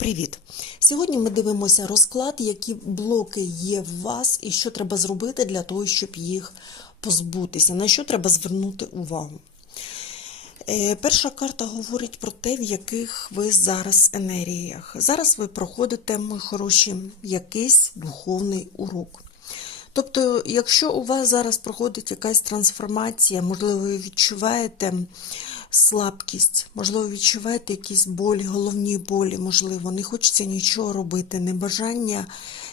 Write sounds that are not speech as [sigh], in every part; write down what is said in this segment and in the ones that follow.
Привіт! Сьогодні ми дивимося розклад, які блоки є в вас і що треба зробити для того, щоб їх позбутися, на що треба звернути увагу. Е, Перша карта говорить про те, в яких ви зараз енергіях. Зараз ви проходите, мої хороші, якийсь духовний урок. Тобто, якщо у вас зараз проходить якась трансформація, можливо, ви відчуваєте слабкість, можливо, відчуваєте якісь болі, головні болі, можливо, не хочеться нічого робити, небажання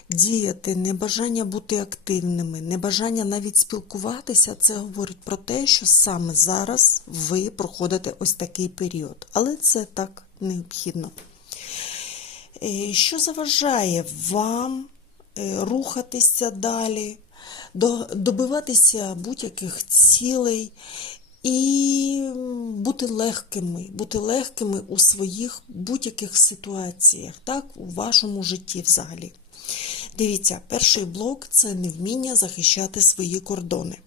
діяти, небажання бути активними, небажання навіть спілкуватися, це говорить про те, що саме зараз ви проходите ось такий період. Але це так необхідно. Е, Що заважає вам рухатися далі, добиватися будь-яких цілей і бути легкими, бути легкими у своїх будь-яких ситуаціях, так, у вашому житті взагалі. Дивіться, перший блок це невміння захищати свої кордони.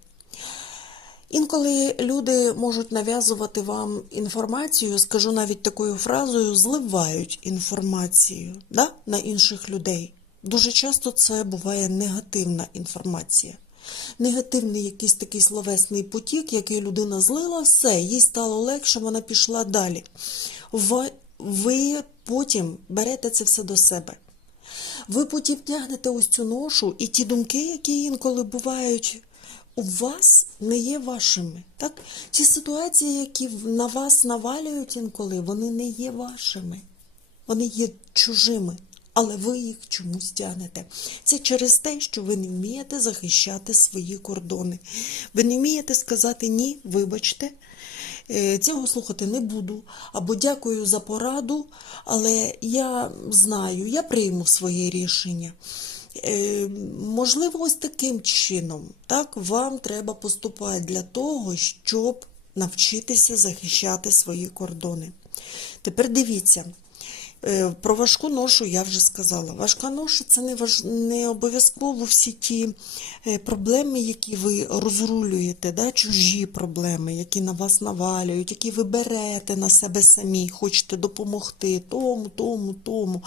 Інколи люди можуть нав'язувати вам інформацію, скажу навіть такою фразою, зливають інформацію да, на інших людей. Дуже часто це буває негативна інформація. Негативний якийсь такий словесний потік, який людина злила, все, їй стало легше, вона пішла далі. Ви, потім берете це все до себе. Ви потім тягнете ось цю ношу, і ті думки, які інколи бувають у вас, не є вашими. Так? Ті ситуації, які на вас навалюють інколи, вони не є вашими. Вони є чужими, але ви їх чомусь тягнете. Це через те, що ви не вмієте захищати свої кордони. Ви не вмієте сказати ні, вибачте. е, Цього слухати не буду. Або дякую за пораду, але я знаю, я прийму своє рішення. Е, Можливо, ось таким чином так, вам треба поступати для того, щоб навчитися захищати свої кордони. Тепер дивіться. Е, Про важку ношу я вже сказала. Важка ноша це не, важ... не обов'язково всі ті е, проблеми, які ви розрулюєте, да? чужі проблеми, які на вас навалюють, які ви берете на себе самі, хочете допомогти тому, тому, тому.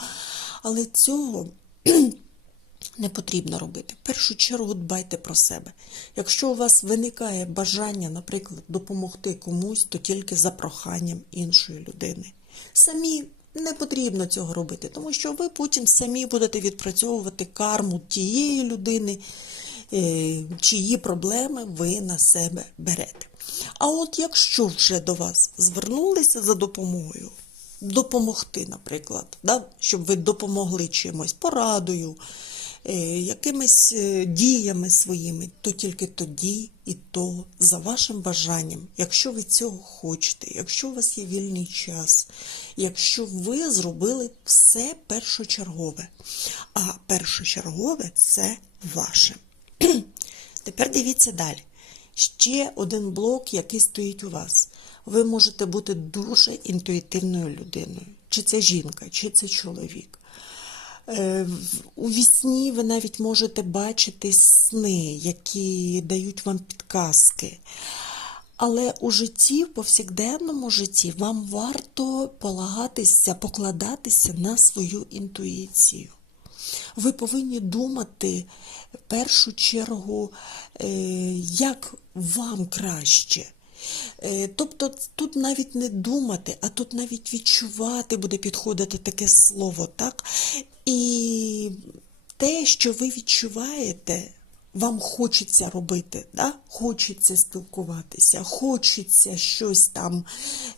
Але цього [clears throat] не потрібно робити. В першу чергу дбайте про себе. Якщо у вас виникає бажання, наприклад, допомогти комусь, то тільки за проханням іншої людини. Самі не потрібно цього робити, тому що ви потім самі будете відпрацьовувати карму тієї людини, е, чиї проблеми ви на себе берете. А от якщо вже до вас звернулися за допомогою, допомогти, наприклад, да? щоб ви допомогли чимось порадою, якимись е, діями своїми, то тільки тоді і то за вашим бажанням, якщо ви цього хочете, якщо у вас є вільний час, якщо ви зробили все першочергове, а першочергове це ваше. [clears throat] Тепер дивіться далі. Ще один блок, який стоїть у вас. Ви можете бути дуже інтуїтивною людиною. Чи це жінка, чи це чоловік. Е, У вісні ви навіть можете бачити сни, які дають вам підказки. Але у житті, в повсякденному житті, вам варто полагатися, покладатися на свою інтуїцію. Ви повинні думати в першу чергу, е, як вам краще. Е, Тобто тут навіть не думати, а тут навіть відчувати буде підходити таке слово, так? І те, що ви відчуваєте, вам хочеться робити, да? хочеться спілкуватися, хочеться щось там,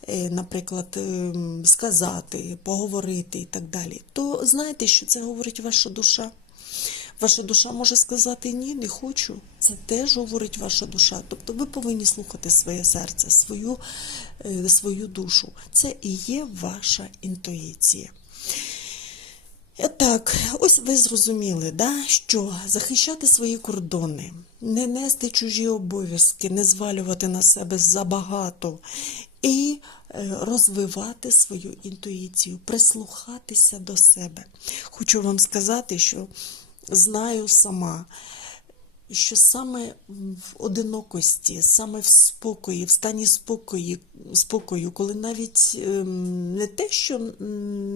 е, наприклад, ем, сказати, поговорити і так далі, то знаєте, що це говорить ваша душа. Ваша душа може сказати ні, не хочу. Це теж говорить ваша душа. Тобто ви повинні слухати своє серце, свою, е, свою душу. Це і є ваша інтуїція. Е, Так, ось ви зрозуміли, да, що захищати свої кордони, не нести чужі обов'язки, не звалювати на себе забагато і е, розвивати свою інтуїцію, прислухатися до себе. Хочу вам сказати, що знаю сама, що саме в одинокості, саме в спокої, в стані спокою, спокою коли навіть ем, не те, що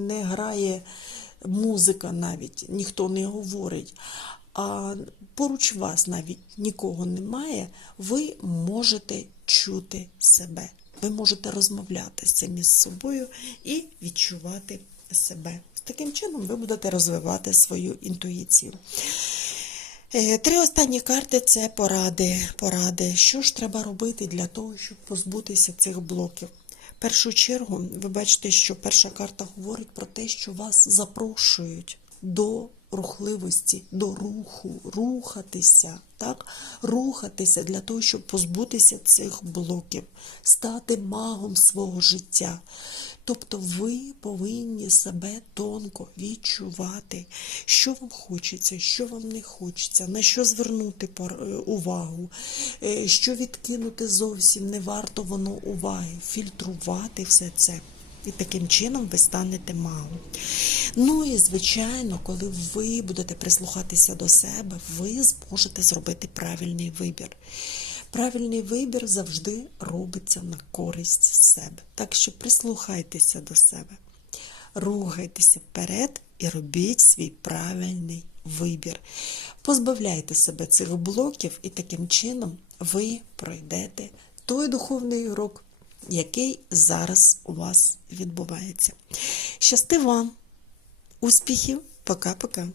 не грає музика, навіть ніхто не говорить, а поруч вас навіть нікого немає, ви можете чути себе. Ви можете розмовляти самі з собою і відчувати себе. Таким чином ви будете розвивати свою інтуїцію. Е, Три останні карти це поради. Поради. Що ж треба робити для того, щоб позбутися цих блоків? В першу чергу, ви бачите, що перша карта говорить про те, що вас запрошують до рухливості, до руху, рухатися, так? Рухатися для того, щоб позбутися цих блоків, стати магом свого життя. Тобто ви повинні себе тонко відчувати, що вам хочеться, що вам не хочеться, на що звернути е, увагу, е, що відкинути зовсім не варто воно уваги, фільтрувати все це. І таким чином ви станете магом. Ну і звичайно, коли ви будете прислухатися до себе, ви зможете зробити правильний вибір. Правильний вибір завжди робиться на користь себе. Так що прислухайтеся до себе, рухайтеся вперед і робіть свій правильний вибір. Позбавляйте себе цих блоків, і таким чином ви пройдете той духовний урок, який зараз у вас відбувається. Щасти вам! Успіхів! Пока-пока!